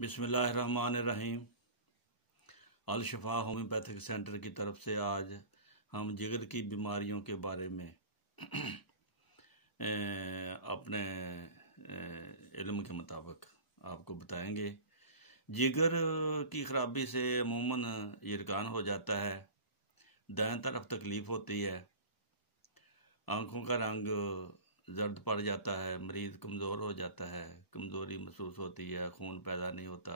बिस्मिल्लाहिर्रहमानिर्रहीम। अल शफा homeopathic centre की तरफ से आज हम जिगर की बीमारियों के बारे में अपने इल्म के मुताबिक आपको बताएंगे। जिगर की ख़राबी से अमूमन यरकान हो जाता है, दाएं तरफ तकलीफ़ होती है, आँखों का रंग जर्द पड़ जाता है, मरीज़ कमज़ोर हो जाता है, कमज़ोरी महसूस होती है, खून पैदा नहीं होता।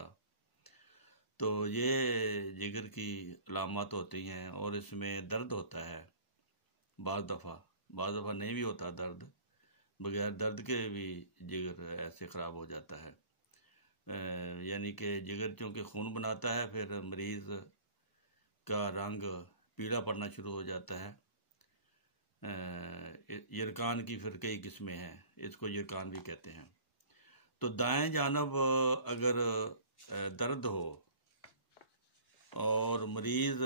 तो ये जिगर की अलामत होती हैं और इसमें दर्द होता है। बाज़ दफ़ा नहीं भी होता दर्द, बगैर दर्द के भी जिगर ऐसे ख़राब हो जाता है। यानी कि जिगर चूँकि खून बनाता है, फिर मरीज़ का रंग पीला पड़ना शुरू हो जाता है। यरकान की फिर कई किस्में हैं, इसको यरकान भी कहते हैं। तो दाएं जानब अगर दर्द हो और मरीज़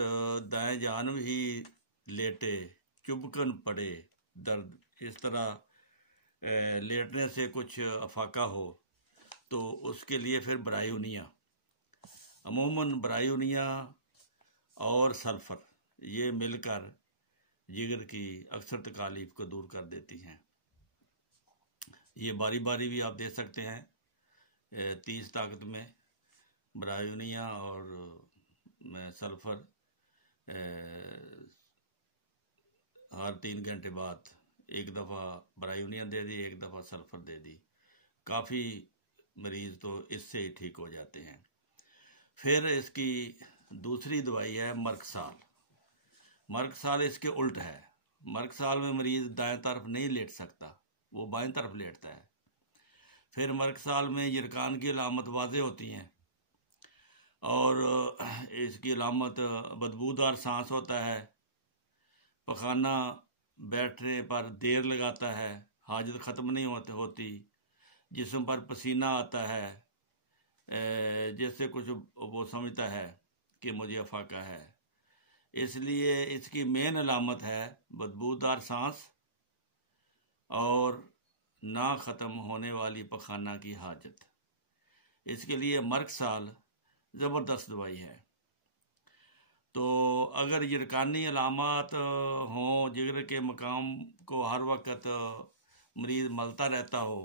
दाएं जानब ही लेटे, चुभकन पड़े, दर्द इस तरह लेटने से कुछ अफाका हो, तो उसके लिए फिर ब्रायोनिया, अमूमन ब्रायोनिया और सल्फ़र ये मिलकर जिगर की अक्सर तकालीफ को दूर कर देती हैं। ये बारी बारी भी आप दे सकते हैं, 30 ताकत में ब्रायोनिया और सल्फ़र हर 3 घंटे बाद एक दफ़ा ब्रायोनिया दे दी, एक दफ़ा सल्फ़र दे दी। काफ़ी मरीज़ तो इससे ही ठीक हो जाते हैं। फिर इसकी दूसरी दवाई है मर्कसाल। मर्कसाल इसके उल्ट है। मर्कसाल में मरीज़ दाएं तरफ नहीं लेट सकता, वो बाएं तरफ लेटता है। फिर मर्कसाल में यरकान की अलामत वाज़े होती हैं और इसकी अलामत बदबूदार सांस होता है, पखाना बैठने पर देर लगाता है, हाजत ख़त्म नहीं होती, जिस्म पर पसीना आता है, जैसे कुछ वो समझता है कि मुझे अफाका है। इसलिए इसकी मेन अलामत है बदबूदार सांस और ना ख़त्म होने वाली पखाना की हाजत। इसके लिए मर्कसाल ज़बरदस्त दवाई है। तो अगर यरकानी अलामत हों, जिगर के मकाम को हर वक्त मरीज़ मलता रहता हो,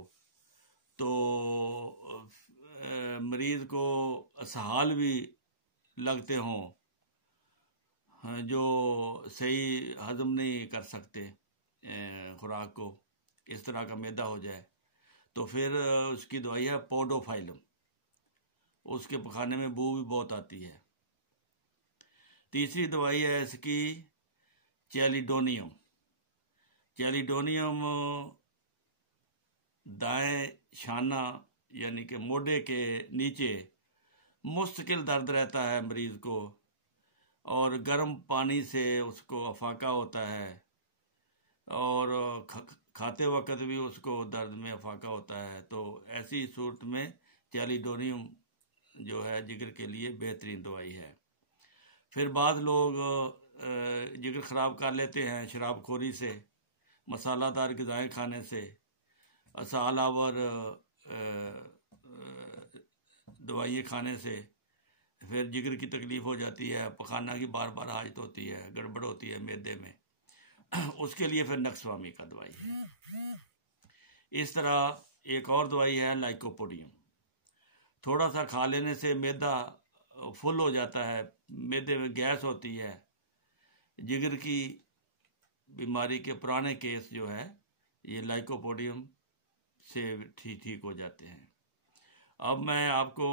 तो मरीज़ को असहाल भी लगते हों, जो सही हज़म नहीं कर सकते खुराक को, इस तरह का मैदा हो जाए, तो फिर उसकी दवाई है पोडोफाइलम। उसके पखाने में बू भी बहुत आती है। तीसरी दवाई है इसकी चैलिडोनियम। चैलिडोनियम दाएं शाना यानी कि मोढे के नीचे मुस्तकिल दर्द रहता है मरीज़ को, और गर्म पानी से उसको अफाका होता है, और खाते वक्त भी उसको दर्द में अफाका होता है। तो ऐसी सूरत में चैलिडोनियम जो है जिगर के लिए बेहतरीन दवाई है। फिर बाद लोग जिगर ख़राब कर लेते हैं शराबखोरी से, मसालादार ग़िज़ाएँ खाने से, असाल आवर दवाइयाँ खाने से फिर जिगर की तकलीफ़ हो जाती है, पखाना की बार बार हाजत होती है, गड़बड़ होती है मैदे में। उसके लिए फिर नक्सवामी का दवाई है। इस तरह एक और दवाई है लाइकोपोडियम। थोड़ा सा खा लेने से मैदा फुल हो जाता है, मैदे में गैस होती है। जिगर की बीमारी के पुराने केस जो है ये लाइकोपोडियम से ठीक हो जाते हैं। अब मैं आपको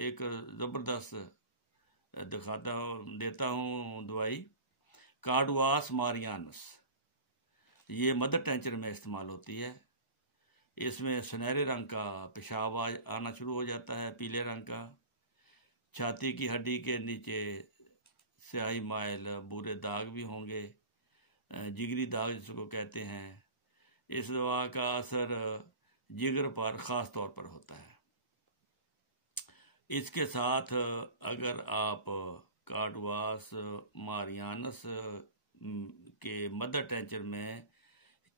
एक ज़बरदस्त देता हूँ दवाई, कार्डुआस मारियानस। ये मदर टेंचर में इस्तेमाल होती है। इसमें सुनहरे रंग का पेशाब आना शुरू हो जाता है, पीले रंग का, छाती की हड्डी के नीचे स्याही माइल बुरे दाग भी होंगे, जिगरी दाग जिसको कहते हैं। इस दवा का असर जिगर पर ख़ास तौर पर होता है। इसके साथ अगर आप कार्डुआस मारियानस के मदर टेंचर में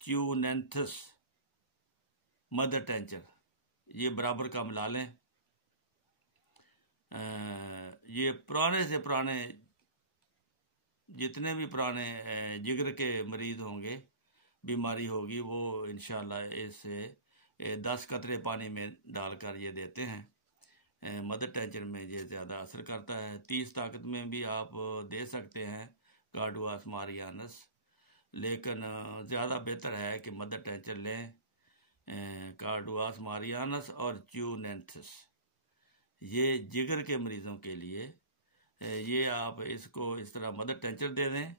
च्यूनेंथस मदर टेंचर ये बराबर का मिला लें ये पुराने से पुराने जितने भी पुराने जिगर के मरीज़ होंगे, बीमारी होगी, वो इंशाल्लाह इसे 10 कतरे पानी में डालकर ये देते हैं। मदर टेंशन में ये ज़्यादा असर करता है। 30 ताकत में भी आप दे सकते हैं कार्डुआस मारियानस, लेकिन ज़्यादा बेहतर है कि मदर टेंशन लें, कार्डुआस मारियानस और च्यूनेंथस। ये जिगर के मरीज़ों के लिए ये आप इसको इस तरह मदर टेंचर दे दें,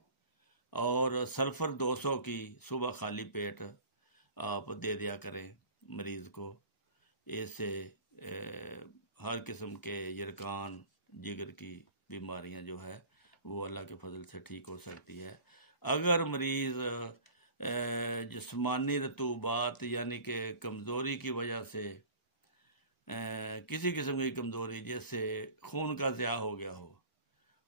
और सल्फ़र 200 की सुबह खाली पेट आप दे दिया करें मरीज़ को। इससे हर किस्म के यरकान, जिगर की बीमारियां जो है वो अल्लाह के फजल से ठीक हो सकती है। अगर मरीज़ जिस्मानी रतूबात यानी कि कमज़ोरी की वजह से, किसी किस्म की कमज़ोरी जैसे खून का ज़िया हो गया हो,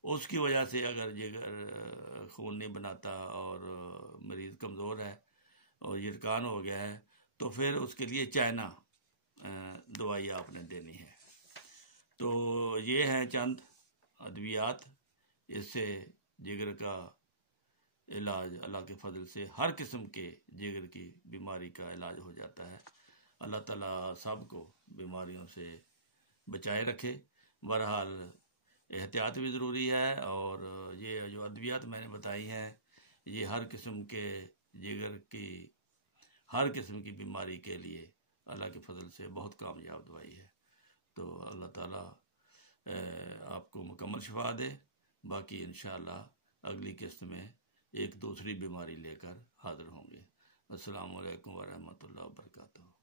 उसकी वजह से अगर जिगर खून नहीं बनाता और मरीज़ कमज़ोर है और यरकान हो गया है, तो फिर उसके लिए चाइना दवाई आपने देनी है। तो ये हैं चंद अद्वियात, इससे जिगर का इलाज अल्लाह के फजल से हर किस्म के जिगर की बीमारी का इलाज हो जाता है। अल्लाह ताला सब को बीमारियों से बचाए रखे। बहरहाल एहतियात भी ज़रूरी है, और ये जो अद्वियात मैंने बताई हैं ये हर किस्म के जिगर की हर किस्म की बीमारी के लिए अल्लाह के फजल से बहुत कामयाब दवाई है। तो अल्लाह ताला आपको मुकम्मल शिफा दे। बाकी इंशाअल्लाह अगली किस्त में एक दूसरी बीमारी लेकर हाज़िर होंगे। अस्सलामु अलैकुम व रहमतुल्लाहि व बरकातुहू।